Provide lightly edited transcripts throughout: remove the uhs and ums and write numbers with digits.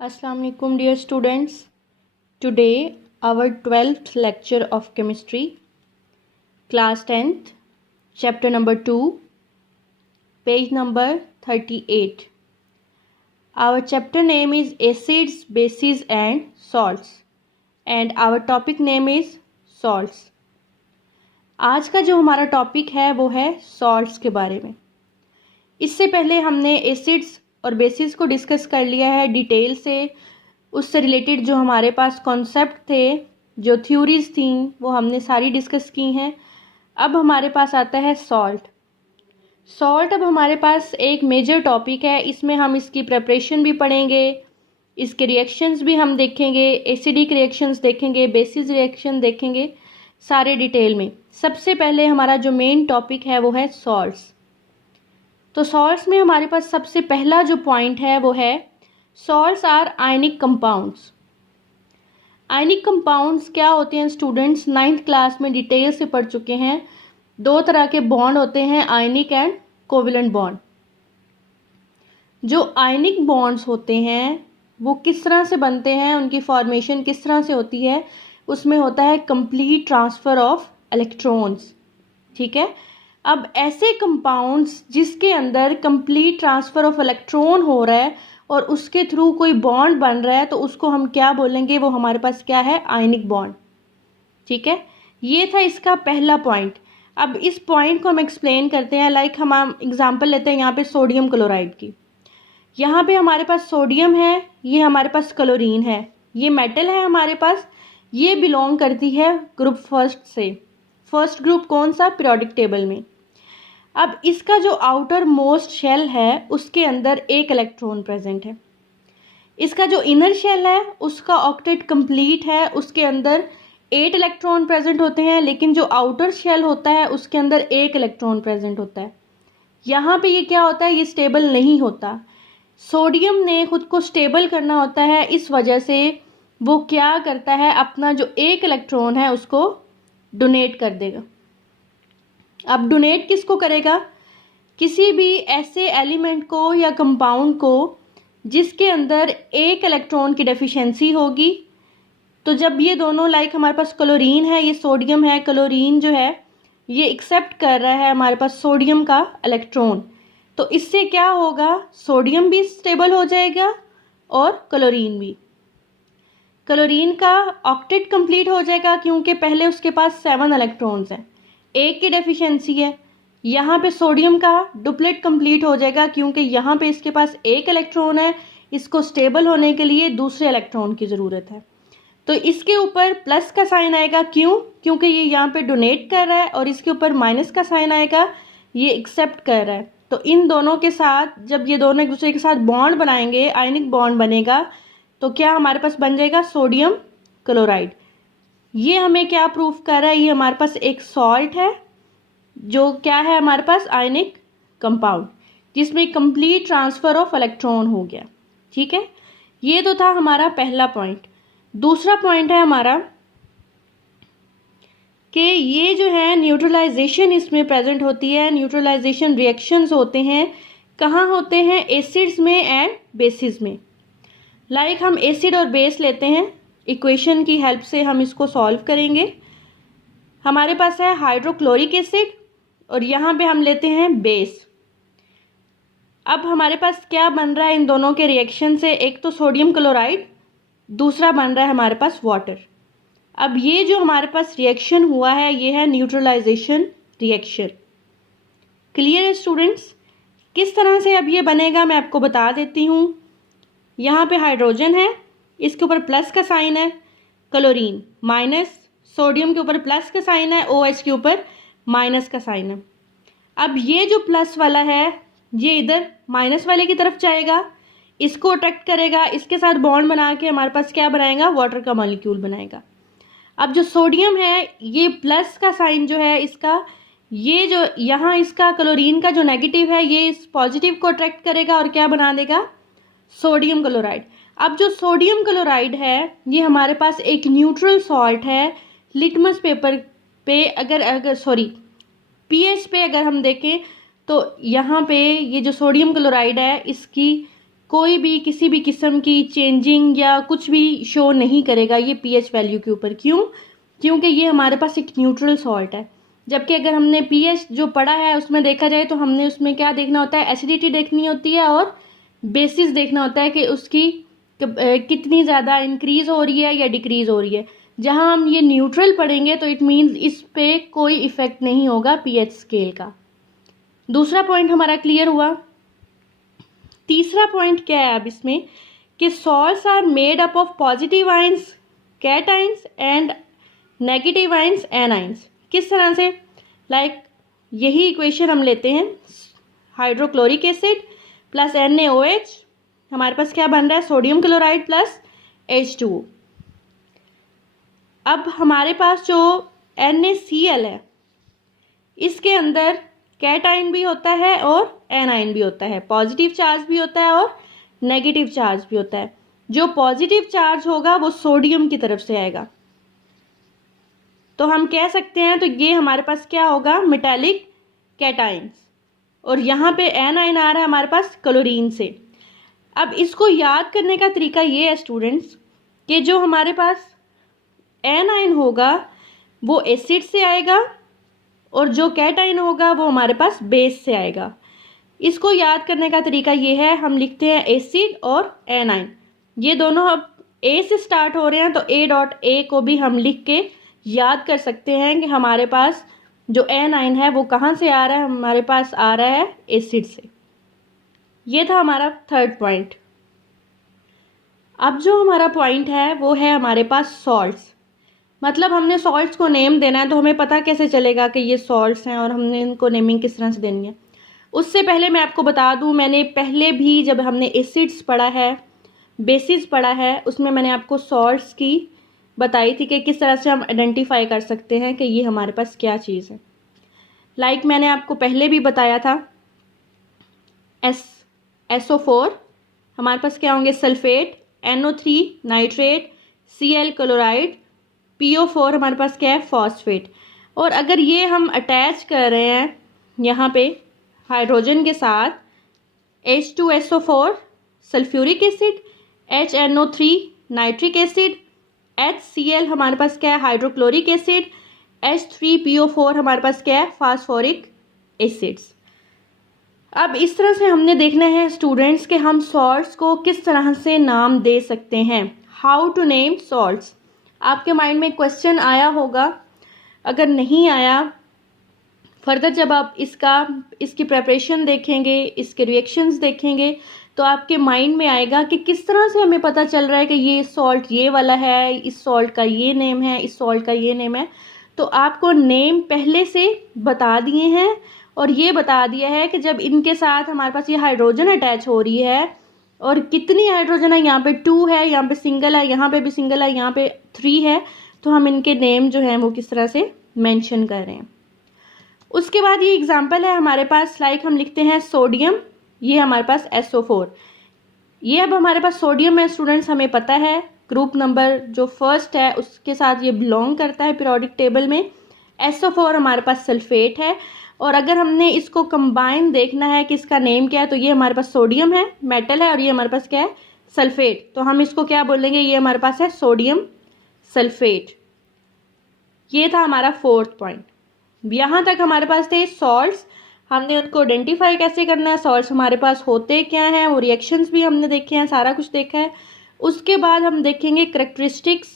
Assalamu alaikum dear students. Today our 12th lecture of chemistry, class 10th, chapter number 2, page number 38. Our chapter name is acids, bases and salts and our topic name is salts. आज का जो हमारा topic है वो है salts के बारे में. इससे पहले हमने एसिड्स और बेसिस को डिस्कस कर लिया है डिटेल से. उससे रिलेटेड जो हमारे पास कॉन्सेप्ट थे, जो थ्योरीज थी, वो हमने सारी डिस्कस की हैं. अब हमारे पास आता है सॉल्ट. सॉल्ट अब हमारे पास एक मेजर टॉपिक है. इसमें हम इसकी प्रिपरेशन भी पढ़ेंगे, इसके रिएक्शंस भी हम देखेंगे, एसिडिक रिएक्शंस देखेंगे, बेसिस रिएक्शन देखेंगे, सारे डिटेल में. सबसे पहले हमारा जो मेन टॉपिक है वो है सॉल्ट्स. तो सॉल्ट्स में हमारे पास सबसे पहला जो पॉइंट है वो है salts are ionic compounds. Ionic compounds क्या होते हैं स्टूडेंट्स, 9th क्लास में डिटेल से पढ़ चुके हैं. दो तरह के बॉन्ड होते हैं, आयनिक एंड कोवेलेंट बॉन्ड. जो आयनिक बॉन्ड्स होते हैं वो किस तरह से बनते हैं, उनकी फॉर्मेशन किस तरह से होती है, उसमें होता है कंप्लीट ट्रांसफ़र ऑफ इलेक्ट्रॉन्स. ठीक है. अब ऐसे कंपाउंड्स जिसके अंदर कंप्लीट ट्रांसफ़र ऑफ इलेक्ट्रॉन हो रहा है और उसके थ्रू कोई बॉन्ड बन रहा है तो उसको हम क्या बोलेंगे, वो हमारे पास क्या है, आयनिक बॉन्ड. ठीक है. ये था इसका पहला पॉइंट. अब इस पॉइंट को हम एक्सप्लेन करते हैं. लाइक हम एग्जांपल लेते हैं यहाँ पे सोडियम क्लोराइड की. यहाँ पे हमारे पास सोडियम है, ये हमारे पास क्लोरीन है, ये मेटल है हमारे पास. ये बिलोंग करती है ग्रुप फर्स्ट से. फर्स्ट ग्रुप कौन सा, पीरियोडिक टेबल में. अब इसका जो आउटर मोस्ट शेल है उसके अंदर एक इलेक्ट्रॉन प्रेजेंट है. इसका जो इनर शेल है उसका ऑक्टेट कंप्लीट है, उसके अंदर 8 इलेक्ट्रॉन प्रेजेंट होते हैं. लेकिन जो आउटर शेल होता है उसके अंदर एक इलेक्ट्रॉन प्रेजेंट होता है. यहाँ पे ये क्या होता है, ये स्टेबल नहीं होता. सोडियम ने खुद को स्टेबल करना होता है, इस वजह से वो क्या करता है, अपना जो एक इलेक्ट्रॉन है उसको डोनेट कर देगा. अब डोनेट किसको करेगा, किसी भी ऐसे एलिमेंट को या कंपाउंड को जिसके अंदर एक इलेक्ट्रॉन की डेफिशिएंसी होगी. तो जब ये दोनों, लाइक हमारे पास क्लोरीन है, ये सोडियम है, क्लोरीन जो है ये एक्सेप्ट कर रहा है हमारे पास सोडियम का इलेक्ट्रॉन, तो इससे क्या होगा, सोडियम भी स्टेबल हो जाएगा और क्लोरीन भी. क्लोरीन का ऑक्टेट कंप्लीट हो जाएगा क्योंकि पहले उसके पास 7 इलेक्ट्रॉन्स हैं, एक की डेफिशिएंसी है. यहाँ पे सोडियम का डुप्लेट कंप्लीट हो जाएगा क्योंकि यहाँ पे इसके पास एक इलेक्ट्रॉन है, इसको स्टेबल होने के लिए दूसरे इलेक्ट्रॉन की ज़रूरत है. तो इसके ऊपर प्लस का साइन आएगा, क्यों, क्योंकि ये यहाँ पे डोनेट कर रहा है, और इसके ऊपर माइनस का साइन आएगा, ये एक्सेप्ट कर रहा है. तो इन दोनों के साथ जब ये दोनों एक दूसरे के साथ बॉन्ड बनाएंगे, आयनिक बॉन्ड बनेगा, तो क्या हमारे पास बन जाएगा, सोडियम क्लोराइड. ये हमें क्या प्रूफ कर रहा है, ये हमारे पास एक सॉल्ट है जो क्या है, हमारे पास आयनिक कंपाउंड जिसमें कंप्लीट ट्रांसफ़र ऑफ इलेक्ट्रॉन हो गया. ठीक है. ये तो था हमारा पहला पॉइंट. दूसरा पॉइंट है हमारा कि ये जो है न्यूट्रलाइजेशन इसमें प्रेजेंट होती है. न्यूट्रलाइजेशन रिएक्शंस होते हैं, कहाँ होते हैं, एसिड्स में एंड बेसिस में. लाइक हम एसिड और बेस लेते हैं, इक्वेशन की हेल्प से हम इसको सॉल्व करेंगे. हमारे पास है हाइड्रोक्लोरिक एसिड और यहाँ पे हम लेते हैं बेस. अब हमारे पास क्या बन रहा है इन दोनों के रिएक्शन से, एक तो सोडियम क्लोराइड, दूसरा बन रहा है हमारे पास वाटर. अब ये जो हमारे पास रिएक्शन हुआ है ये है न्यूट्रलाइजेशन रिएक्शन. क्लियर है स्टूडेंट्स. किस तरह से अब ये बनेगा मैं आपको बता देती हूँ. यहाँ पे हाइड्रोजन है, इसके ऊपर प्लस का साइन है, क्लोरीन माइनस, सोडियम के ऊपर प्लस का साइन है, OH के ऊपर माइनस का साइन है. अब ये जो प्लस वाला है ये इधर माइनस वाले की तरफ जाएगा, इसको अट्रैक्ट करेगा, इसके साथ बॉन्ड बना के हमारे पास क्या बनाएगा, वाटर का मॉलिक्यूल बनाएगा. अब जो सोडियम है ये प्लस का साइन जो है इसका, ये जो यहाँ इसका क्लोरीन का जो नेगेटिव है ये इस पॉजिटिव को अट्रैक्ट करेगा और क्या बना देगा, सोडियम क्लोराइड. अब जो सोडियम क्लोराइड है ये हमारे पास एक न्यूट्रल सॉल्ट है. लिटमस पेपर पे अगर सॉरी पीएच पे अगर हम देखें तो यहाँ पे ये जो सोडियम क्लोराइड है इसकी कोई भी किसी भी किस्म की चेंजिंग या कुछ भी शो नहीं करेगा ये पीएच वैल्यू के ऊपर। क्यों? क्योंकि ये हमारे पास एक न्यूट्रल सॉल्ट है। जबकि अगर हमने पीएच जो पढ़ा है उसमें देखा जाए तो हमने उसमें क्या देखना होता है, एसिडिटी देखनी होती है और बेसिस देखना होता है कि उसकी कितनी ज़्यादा इंक्रीज़ हो रही है या डिक्रीज़ हो रही है। जहाँ हम ये न्यूट्रल पढ़ेंगे तो इट मीन्स इस पे कोई इफ़ेक्ट नहीं होगा पीएच स्केल का। दूसरा पॉइंट हमारा क्लियर हुआ। तीसरा पॉइंट क्या है अब इसमें कि salts are made up of positive ions cations and negative ions anions. किस तरह से? लाइक यही इक्वेशन हम लेते हैं, हाइड्रोक्लोरिक एसिड प्लस NaOH, हमारे पास क्या बन रहा है, सोडियम क्लोराइड प्लस H2O। अब हमारे पास जो NaCl है इसके अंदर कैटाइन भी होता है और एनाइन भी होता है, पॉजिटिव चार्ज भी होता है और नेगेटिव चार्ज भी होता है। जो पॉजिटिव चार्ज होगा वो सोडियम की तरफ से आएगा, तो हम कह सकते हैं तो ये हमारे पास क्या होगा, मेटालिक कैटाइंस। और यहाँ पे एनाइन आ रहा है हमारे पास क्लोरीन से। अब इसको याद करने का तरीका ये है स्टूडेंट्स कि जो हमारे पास एनाइन होगा वो एसिड से आएगा और जो कैटाइन होगा वो हमारे पास बेस से आएगा। इसको याद करने का तरीका ये है, हम लिखते हैं एसिड और एनाइन, ये दोनों अब ए से स्टार्ट हो रहे हैं तो A.A को भी हम लिख के याद कर सकते हैं कि हमारे पास जो एनाइन है वो कहाँ से आ रहा है, हमारे पास आ रहा है एसिड से। ये था हमारा थर्ड पॉइंट। अब जो हमारा पॉइंट है वो है हमारे पास सॉल्ट्स। मतलब हमने सॉल्ट्स को नेम देना है तो हमें पता कैसे चलेगा कि ये सॉल्ट्स हैं और हमने इनको नेमिंग किस तरह से देनी है। उससे पहले मैं आपको बता दूं, मैंने पहले भी जब हमने एसिड्स पढ़ा है, बेसिस पढ़ा है, उसमें मैंने आपको सॉल्ट्स की बताई थी कि किस तरह से हम आइडेंटिफाई कर सकते हैं कि ये हमारे पास क्या चीज़ है। लाइक मैंने आपको पहले भी बताया था SO4 हमारे पास क्या होंगे, sulphate, NO3 nitrate, Cl chloride, PO4 हमारे पास क्या है, फॉस्फेट। और अगर ये हम अटैच कर रहे हैं यहाँ पे हाइड्रोजन के साथ H2SO4 sulphuric acid, HNO3 nitric acid, HCl हमारे पास क्या है, हाइड्रोक्लोरिक एसिड, H3PO4 हमारे पास क्या है, फास्फोरिक एसिड्स। अब इस तरह से हमने देखना है स्टूडेंट्स कि हम सॉल्ट्स को किस तरह से नाम दे सकते हैं, हाउ टू नेम सॉल्ट्स। आपके माइंड में क्वेश्चन आया होगा, अगर नहीं आया फर्दर जब आप इसकी प्रिपरेशन देखेंगे, इसके रिएक्शंस देखेंगे तो आपके माइंड में आएगा कि किस तरह से हमें पता चल रहा है कि ये सॉल्ट ये वाला है, इस सॉल्ट का ये नेम है, इस सॉल्ट का ये नेम है। तो आपको नेम पहले से बता दिए हैं और ये बता दिया है कि जब इनके साथ हमारे पास ये हाइड्रोजन अटैच हो रही है और कितनी हाइड्रोजन है, यहाँ पे 2 है, यहाँ पे सिंगल है, यहाँ पे भी सिंगल है, यहाँ पे 3 है, तो हम इनके नेम जो हैं वो किस तरह से मेंशन कर रहे हैं। उसके बाद ये एग्जांपल है हमारे पास, लाइक हम लिखते हैं सोडियम, ये हमारे पास SO4। ये अब हमारे पास सोडियम है स्टूडेंट्स, हमें पता है ग्रुप नंबर जो फर्स्ट है उसके साथ ये बिलोंग करता है पीरियोडिक टेबल में। SO4 हमारे पास सल्फेट है और अगर हमने इसको कंबाइन देखना है कि इसका नेम क्या है तो ये हमारे पास सोडियम है, मेटल है, और ये हमारे पास क्या है, सल्फेट। तो हम इसको क्या बोलेंगे, ये हमारे पास है सोडियम सल्फेट। ये था हमारा फोर्थ पॉइंट। यहाँ तक हमारे पास थे सॉल्ट्स, हमने उनको आइडेंटिफाई कैसे करना है, सॉल्ट्स हमारे पास होते क्या हैं, वो रिएक्शंस भी हमने देखे हैं, सारा कुछ देखा है। उसके बाद हम देखेंगे करेक्टरिस्टिक्स,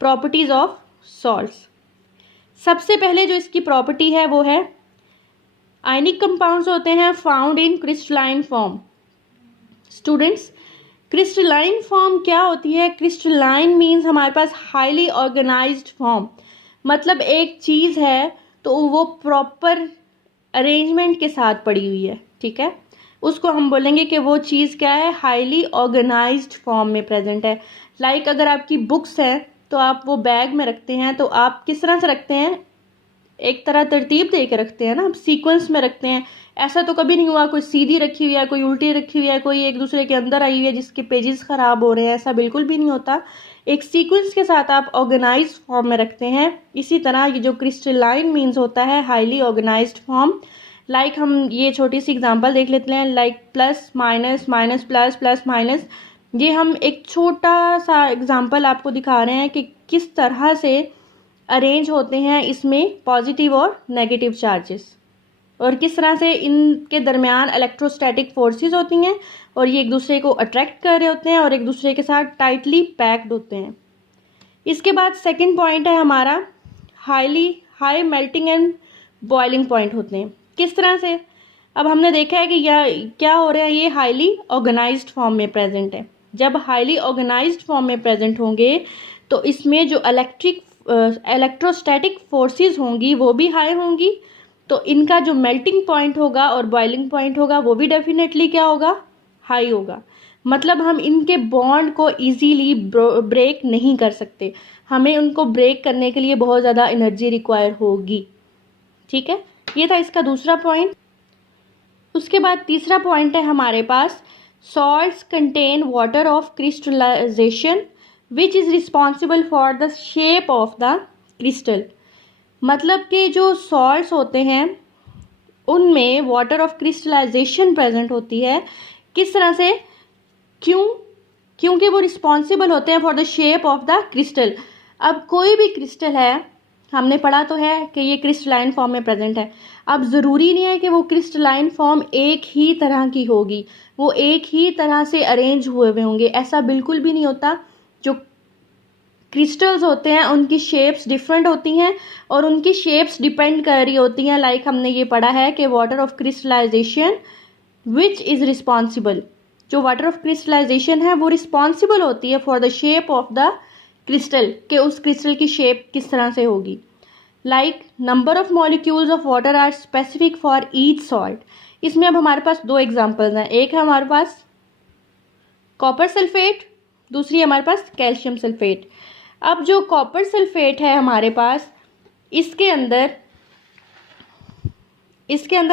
प्रॉपर्टीज़ ऑफ सॉल्ट्स। सबसे पहले जो इसकी प्रॉपर्टी है वो है आयनिक कंपाउंड्स होते हैं found in crystalline form. Students, crystalline form क्या होती है? क्रिस्टलाइन मीन्स हमारे पास हाईली ऑर्गेनाइज्ड फॉर्म, मतलब एक चीज़ है तो वो प्रॉपर अरेंजमेंट के साथ पड़ी हुई है, ठीक है, उसको हम बोलेंगे कि वो चीज़ क्या है, हाईली ऑर्गेनाइज्ड फॉर्म में प्रेजेंट है। लाइक अगर आपकी बुक्स हैं तो आप वो बैग में रखते हैं तो आप किस तरह से रखते हैं, एक तरह तरतीब दे के रखते हैं ना, आप सीक्वेंस में रखते हैं। ऐसा तो कभी नहीं हुआ कोई सीधी रखी हुई है, कोई उल्टी रखी हुई है, कोई एक दूसरे के अंदर आई हुई है जिसके पेजेस ख़राब हो रहे हैं, ऐसा बिल्कुल भी नहीं होता। एक सीक्वेंस के साथ आप ऑर्गेनाइज्ड फॉर्म में रखते हैं। इसी तरह ये जो क्रिस्टलाइन मीन्स होता है हाईली ऑर्गेनाइज्ड फॉर्म। लाइक हम ये छोटी सी एग्जांपल देख लेते हैं, like plus minus, minus plus, plus minus. ये हम एक छोटा सा एग्जांपल आपको दिखा रहे हैं कि किस तरह से अरेंज होते हैं इसमें पॉजिटिव और नेगेटिव चार्जेस, और किस तरह से इनके दरमियान इलेक्ट्रोस्टैटिक फोर्सेस होती हैं और ये एक दूसरे को अट्रैक्ट कर रहे होते हैं और एक दूसरे के साथ टाइटली पैक्ड होते हैं। इसके बाद सेकंड पॉइंट है हमारा high melting and boiling point होते हैं। किस तरह से? अब हमने देखा है कि यह क्या हो रहा है, ये हाईली ऑर्गेनाइज्ड फॉर्म में प्रेजेंट है। जब हाईली ऑर्गेनाइज्ड फॉर्म में प्रेजेंट होंगे तो इसमें जो इलेक्ट्रोस्टैटिक फोर्सेस होंगी वो भी हाई होंगी, तो इनका जो मेल्टिंग पॉइंट होगा और बॉइलिंग पॉइंट होगा वो भी डेफिनेटली क्या होगा, हाई होगा। मतलब हम इनके बॉन्ड को इजीली ब्रेक नहीं कर सकते, हमें उनको ब्रेक करने के लिए बहुत ज़्यादा एनर्जी रिक्वायर होगी। ठीक है, ये था इसका दूसरा पॉइंट। उसके बाद तीसरा पॉइंट है हमारे पास, salts contain water of crystallization which is responsible for the shape of the crystal. मतलब कि जो सॉल्ट्स होते हैं उनमें वाटर ऑफ क्रिस्टलाइजेशन प्रेजेंट होती है। किस तरह से? क्योंकि वो रिस्पॉन्सिबल होते हैं for the shape of the crystal. अब कोई भी क्रिस्टल है, हमने पढ़ा तो है कि ये क्रिस्टलाइन फॉर्म में प्रेजेंट है। अब ज़रूरी नहीं है कि वो क्रिस्टलाइन फॉर्म एक ही तरह की होगी, वो एक ही तरह से अरेंज हुए हुए होंगे, ऐसा बिल्कुल भी नहीं होता। जो क्रिस्टल्स होते हैं उनकी शेप्स डिफरेंट होती हैं और उनकी शेप्स डिपेंड कर रही होती हैं। लाइक हमने ये पढ़ा है कि water of crystallization which is responsible, जो वाटर ऑफ क्रिस्टलाइजेशन है वो रिस्पॉन्सिबल होती है for the shape of the crystal, कि उस क्रिस्टल की शेप किस तरह से होगी। Like number of molecules of water are specific for each salt. इसमें अब हमारे पास दो एग्जांपल्स हैं, एक है हमारे पास कॉपर सल्फेट, दूसरी है हमारे पास कैल्शियम सल्फेट। अब जो कॉपर सल्फेट है हमारे पास, इसके अंदर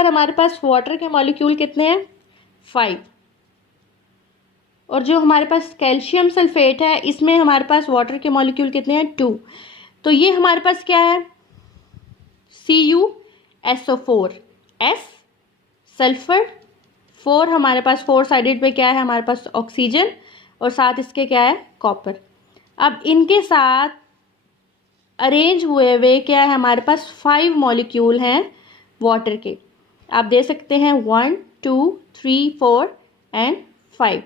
हमारे पास वाटर के मॉलिक्यूल कितने हैं, 5। और जो हमारे पास कैल्शियम सल्फेट है इसमें हमारे पास वाटर के मॉलिक्यूल कितने हैं, 2। तो ये हमारे पास क्या है, CuSO4, S सल्फर, 4 हमारे पास 4 साइडेड पे क्या है हमारे पास ऑक्सीजन, और साथ इसके क्या है, कॉपर। अब इनके साथ अरेंज हुए हुए क्या है हमारे पास 5 मॉलिक्यूल हैं वाटर के। आप दे सकते हैं 1 2 3 4 एंड 5।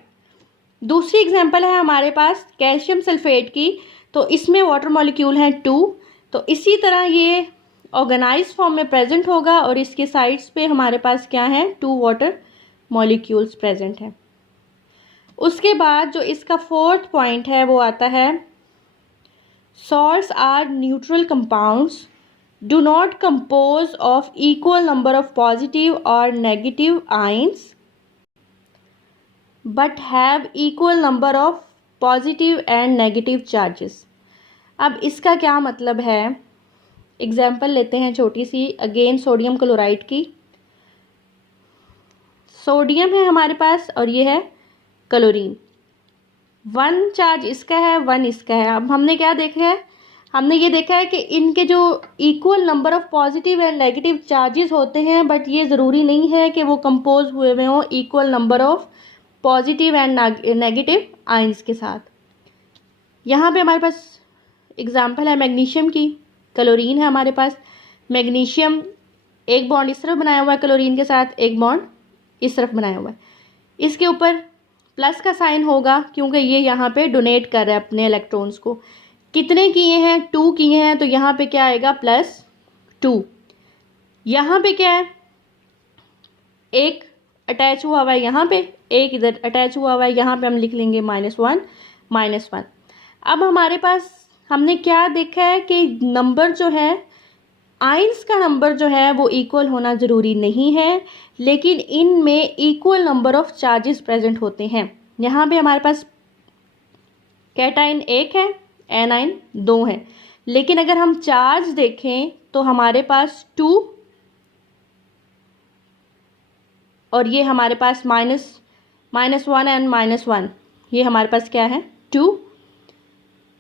दूसरी एग्जांपल है हमारे पास कैल्शियम सल्फेट की, तो इसमें वाटर मॉलिक्यूल हैं 2। तो इसी तरह ये ऑर्गेनाइज फॉर्म में प्रेजेंट होगा और इसके साइड्स पे हमारे पास क्या है, 2 वाटर मॉलिक्यूल्स प्रेजेंट हैं। उसके बाद जो इसका फोर्थ पॉइंट है वो आता है, salts are neutral compounds do not compose of equal number of positive और negative ions but have equal number of positive and negative charges. अब इसका क्या मतलब है, एग्जाम्पल लेते हैं छोटी सी, अगेन सोडियम क्लोराइड की। सोडियम है हमारे पास और ये है क्लोरीन। 1 चार्ज इसका है, 1 इसका है। अब हमने क्या देखा है, हमने ये देखा है कि इनके जो equal number of positive and negative charges होते हैं, बट ये ज़रूरी नहीं है कि वो कंपोज हुए हुए हों equal number of positive and negative ions के साथ। यहाँ पे हमारे पास एग्जांपल है मैग्नीशियम की, क्लोरीन है हमारे पास। मैग्नीशियम एक बॉन्ड इस तरफ बनाया हुआ है क्लोरीन के साथ, एक बॉन्ड इस तरफ बनाया हुआ है। इसके ऊपर प्लस का साइन होगा क्योंकि ये यहाँ पे डोनेट कर रहा है अपने इलेक्ट्रॉन्स को। कितने किए हैं, 2 किए हैं, तो यहाँ पे क्या आएगा, +2। यहाँ पे क्या है, एक अटैच हुआ हुआ है यहाँ पे, एक इधर अटैच हुआ हुआ है, यहाँ पे हम लिख लेंगे -1 -1। अब हमारे पास हमने क्या देखा है कि नंबर जो है, आयंस का नंबर जो है वो इक्वल होना ज़रूरी नहीं है, लेकिन इनमें equal number of charges present होते हैं। यहाँ पे हमारे पास कैटाइन 1 है, एनाइन 2 है, लेकिन अगर हम चार्ज देखें तो हमारे पास 2 और ये हमारे पास -1 एंड -1, ये हमारे पास क्या है, 2।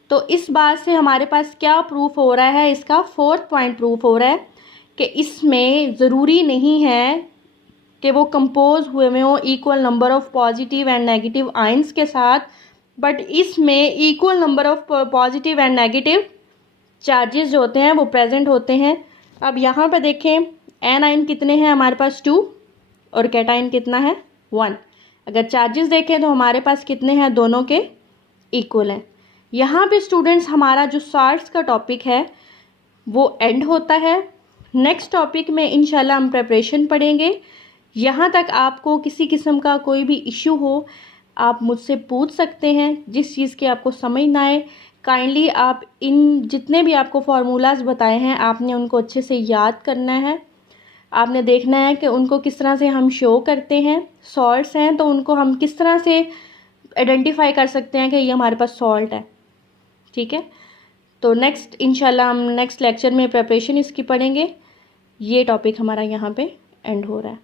तो इस बात से हमारे पास क्या प्रूफ हो रहा है, इसका फोर्थ पॉइंट प्रूफ हो रहा है कि इसमें ज़रूरी नहीं है कि वो कंपोज हुए में हो equal number of positive and negative ions के साथ, बट इसमें equal number of positive and negative charges जो होते हैं वो प्रेजेंट होते हैं। अब यहाँ पर देखें एन आयन कितने हैं हमारे पास 2 और कैटायन कितना है 1। अगर चार्जेस देखें तो हमारे पास कितने हैं, दोनों के इक्वल हैं। यहाँ पे स्टूडेंट्स हमारा जो साल्ट्स का टॉपिक है वो एंड होता है। नेक्स्ट टॉपिक में इंशाल्लाह हम प्रिपरेशन पढ़ेंगे। यहाँ तक आपको किसी किस्म का कोई भी इशू हो आप मुझसे पूछ सकते हैं, जिस चीज़ की आपको समझ ना आए काइंडली आप इन जितने भी आपको फार्मूलाज बताए हैं आपने उनको अच्छे से याद करना है। आपने देखना है कि उनको किस तरह से हम शो करते हैं। सॉल्ट्स हैं तो उनको हम किस तरह से आइडेंटिफाई कर सकते हैं कि ये हमारे पास सॉल्ट है, ठीक है। तो नेक्स्ट इंशाल्लाह हम नेक्स्ट लेक्चर में प्रिपरेशन इसकी पढ़ेंगे। ये टॉपिक हमारा यहाँ पे एंड हो रहा है।